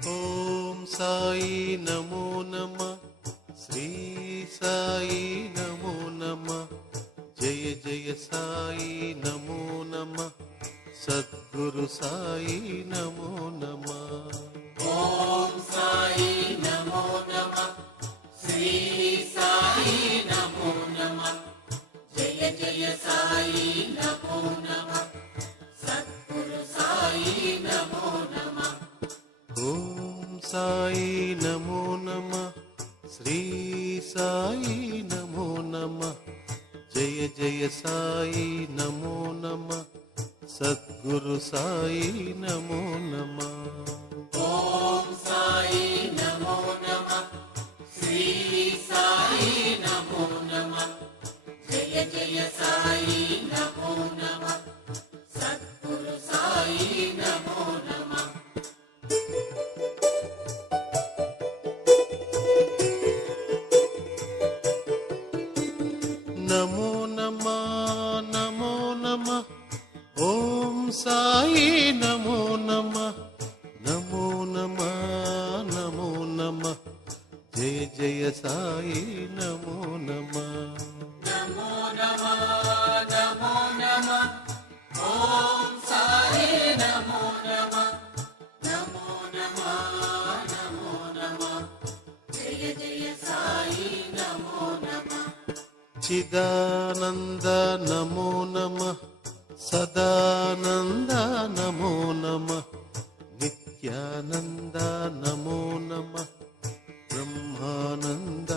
ఓం సాయి నమో నమ, శ్రీ సాయి నమో నమ, జయ జయ సాయి నమో నమ, సద్గురు సాయి నమో నమ. ఓం సాయి నమో నమ, శ్రీ సాయి నమో నమ, జయ జయ సాయి నమో నమ, సద్గురు సాయి నమో నమ. ఓం సాయి నమో నమ, శ్రీ సాయి నమో నమ, జయ జయ సాయి నమో నమ, సద్గురు సాయి నమో నమ. ఓం సాయి నమో నమ, శ్రీ సాయి నమో నమ, జయ జయ సాయి నమో నమ, సద్గురు సాయి నమో నమ. నమో నమ నమో నమ, ఓం సాయి నమో నమ, నమో నమ నమో నమ, జయ జయ సాయి నమో నమ. నమో నమ నమో నమ, ఓం సాయి నమో నమ, నమో నమ నమో నమ, జయ జయ సాయి నమో నమ. చిదానంద నమో నమ, సదానంద నమో నమ, నిత్యానంద నమో నమ, బ్రహ్మానంద